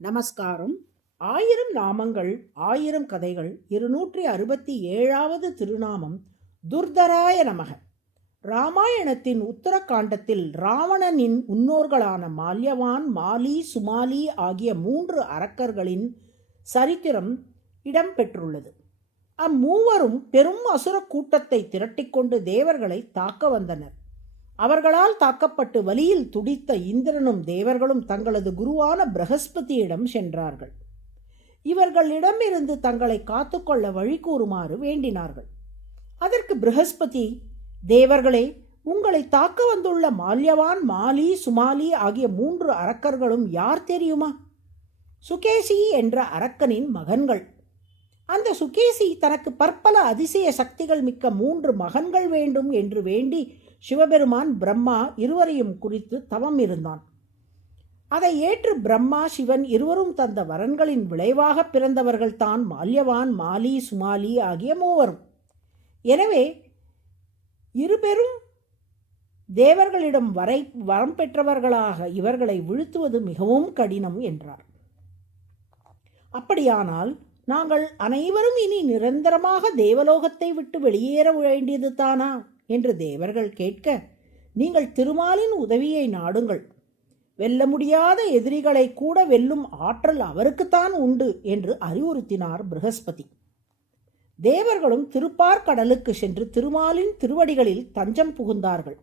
நமஸ்காரம். 1000 நாமங்கள் 1000 கதைகள் 267வது திருநாமம் துர்தராய நமக. ராமாயணத்தின் உத்தரகாண்டத்தில் ராவணனின் முன்னோர்களான மால்யவான், மாலி, சுமாலி ஆகிய 3 அரக்கர்களின் சரித்திரம் இடம்பெற்றுள்ளது. அம்மூவரும் பெரும் அசுர கூட்டத்தை திரட்டிக்கொண்டு தேவர்களை தாக்க வந்தனர். அவர்களால் தாக்கப்பட்டு வலியில் துடித்த இந்திரனும் தேவர்களும் தங்களது குருவான பிரகஸ்பதியிடம் சென்றார்கள். இவர்களிடமிருந்து தங்களை காத்துக்கொள்ள வழி கூறுமாறு வேண்டினார்கள். அதற்கு பிரகஸ்பதி, தேவர்களே, உங்களை தாக்க வந்துள்ள மால்யவான், மாலி, சுமாலி ஆகிய 3 அரக்கர்களும் யார் தெரியுமா? சுகேசி என்ற அரக்கனின் மகன்கள். அந்த சுகேசி தனக்கு பற்பல அதிசய சக்திகள் மிக்க 3 மகன்கள் வேண்டும் என்று வேண்டி சிவபெருமான், பிரம்மா இருவரையும் குறித்து தவம் இருந்தான். அதை ஏற்று பிரம்மா, சிவன் இருவரும் தந்த வரன்களின் விளைவாக பிறந்தவர்கள்தான் மால்யவான், மாலி, சுமாலி ஆகிய 3வரும். எனவே இருபெரும் தேவர்களிடம் வரம் பெற்றவர்களாக இவர்களை வீழ்த்துவது மிகவும் கடினம் என்றார். அப்படியானால் நாங்கள் அனைவரும் இனி நிரந்தரமாக தேவலோகத்தை விட்டு வெளியேற வேண்டியது தானா என்று தேவர்கள் கேட்க, நீங்கள் திருமாலின் உதவியை நாடுங்கள். வெல்ல முடியாத எதிரிகளை கூட வெல்லும் ஆற்றல் அவருக்குத்தான் உண்டு என்று அறிவுறுத்தினார் பிரகஸ்பதி. தேவர்களும் திருப்பார்கடலுக்கு சென்று திருமாலின் திருவடிகளில் தஞ்சம் புகுந்தார்கள்.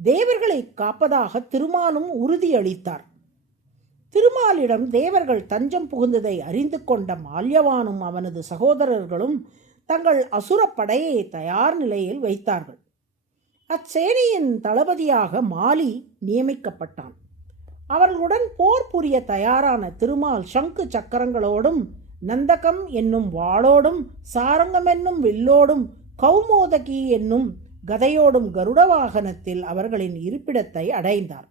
தேவர்களை காப்பதாக திருமாலும் உறுதியளித்தார். திருமாலிடம் தேவர்கள் தஞ்சம் புகுந்ததை அறிந்து கொண்ட மால்யவானும் அவனது சகோதரர்களும் தங்கள் அசுர படையை தயார் நிலையில் வைத்தார்கள். அச்சேனையின் தளபதியாக மாலி நியமிக்கப்பட்டான். அவர்களுடன் போர் புரிய தயாரான திருமால் சங்கு சக்கரங்களோடும், நந்தகம் என்னும் வாளோடும், சாரங்கம் என்னும் வில்லோடும், கௌமோதகி என்னும் கதையோடும் கருட வாகனத்தில் அவர்களின் இருப்பிடத்தை அடைந்தார்.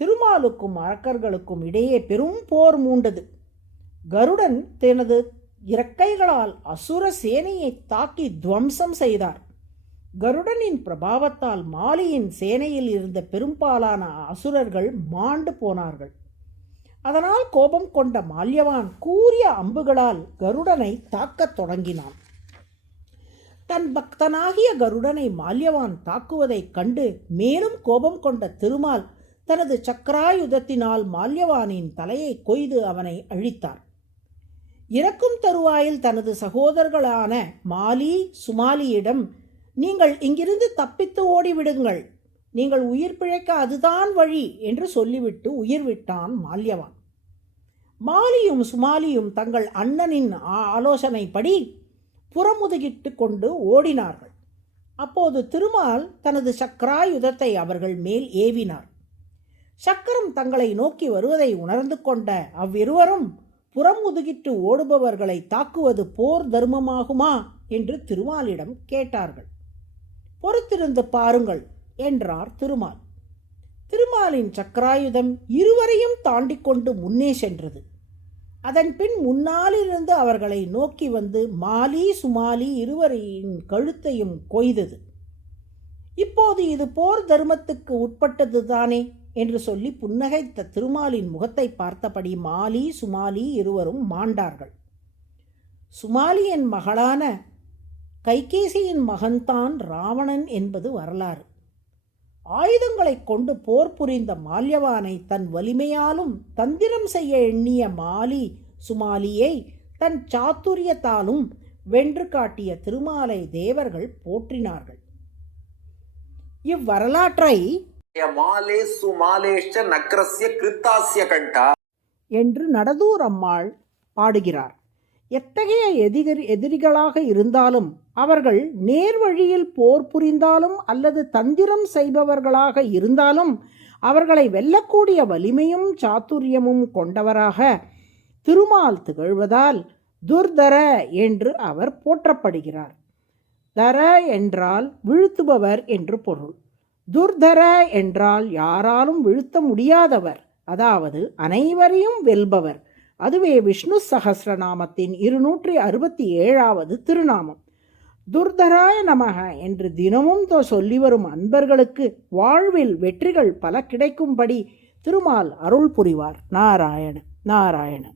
திருமாலுக்கும் அரக்கர்களுக்கும் இடையே பெரும் போர் மூண்டது. கருடன் தனது இறக்கைகளால் அசுர சேனையை தாக்கி துவம்சம் செய்தார். கருடனின் பிரபாவத்தால் மாலியின் சேனையில் இருந்த பெரும்பாலான அசுரர்கள் மாண்டு போனார்கள். அதனால் கோபம் கொண்ட மால்யவான் கூரிய அம்புகளால் கருடனை தாக்கத் தொடங்கினான். தன் பக்தனாகிய கருடனை மால்யவான் தாக்குவதைக் கண்டு மேலும் கோபம் கொண்ட திருமால் தனது சக்கராயுதத்தினால் மால்யவானின் தலையை கொய்து அவனை அழித்தார். இறக்கும் தருவாயில் தனது சகோதரர்களான மாலி, சுமாலியிடம், நீங்கள் இங்கிருந்து தப்பித்து ஓடிவிடுங்கள், நீங்கள் உயிர் பிழைக்க அதுதான் வழி என்று சொல்லிவிட்டு உயிர் விட்டான் மால்யவான். மாலியும் சுமாலியும் தங்கள் அண்ணனின் ஆலோசனைப்படி புறமுதுகிட்டு கொண்டு ஓடினார்கள். அப்போது திருமால் தனது சக்கராயுதத்தை அவர்கள் மேல் ஏவினார். சக்கரம் தங்களை நோக்கி வருவதை உணர்ந்து கொண்ட அவ்விருவரும் புறமுதுகிட்டு ஓடுபவர்களை தாக்குவது போர் தர்மமாகுமா என்று திருமாலிடம் கேட்டார்கள். பொறுத்திருந்து பாருங்கள் என்றார் திருமால். திருமாலின் சக்கராயுதம் இருவரையும் தாண்டி கொண்டு முன்னே சென்றது. அதன் பின் முன்னாலிருந்து அவர்களை நோக்கி வந்து மாலி, சுமாலி இருவரின் கழுத்தையும் கொய்தது. இப்போது இது போர் தர்மத்துக்கு உட்பட்டது தானே என்று சொல்லி புன்னகைத்த திருமாலின் முகத்தை பார்த்தபடி மாலி, சுமாலி இருவரும் மாண்டார்கள். சுமாலியின் மகளான கைகேசியின் மகன்தான் ராவணன் என்பது வரலாறு. ஆயுதங்களை கொண்டு போர் புரிந்த மால்யவானை தன் வலிமையாலும் தந்திரம் செய்ய எண்ணிய மாலி, சுமாலியை தன் சாத்துரியத்தாலும் வென்று காட்டிய திருமாலை தேவர்கள் போற்றினார்கள். இவ்வரலாற்றை என்று நடதூர் அம்மாள் பாடுகிறார். எத்தகைய எதிரிகளாக இருந்தாலும், அவர்கள் நேர் வழியில் போர் புரிந்தாலும் அல்லது தந்திரம் செய்பவர்களாக இருந்தாலும், அவர்களை வெல்லக்கூடிய வலிமையும் சாத்துரியமும் கொண்டவராக திருமால் திகழ்வதால் துர்தர என்று அவர் போற்றப்படுகிறார். தர என்றால் வீழ்த்துபவர் என்று பொருள். துர்தர என்றால் யாராலும் வீழ்த்த முடியாதவர், அதாவது அனைவரையும் வெல்பவர். அதுவே விஷ்ணு சஹஸ்ரநாமத்தின் 267வது திருநாமம். துர்தராய நமக என்று தினமும் சொல்லி வரும் அன்பர்களுக்கு வாழ்வில் வெற்றிகள் பல கிடைக்கும்படி திருமால் அருள் புரிவார். நாராயண நாராயண.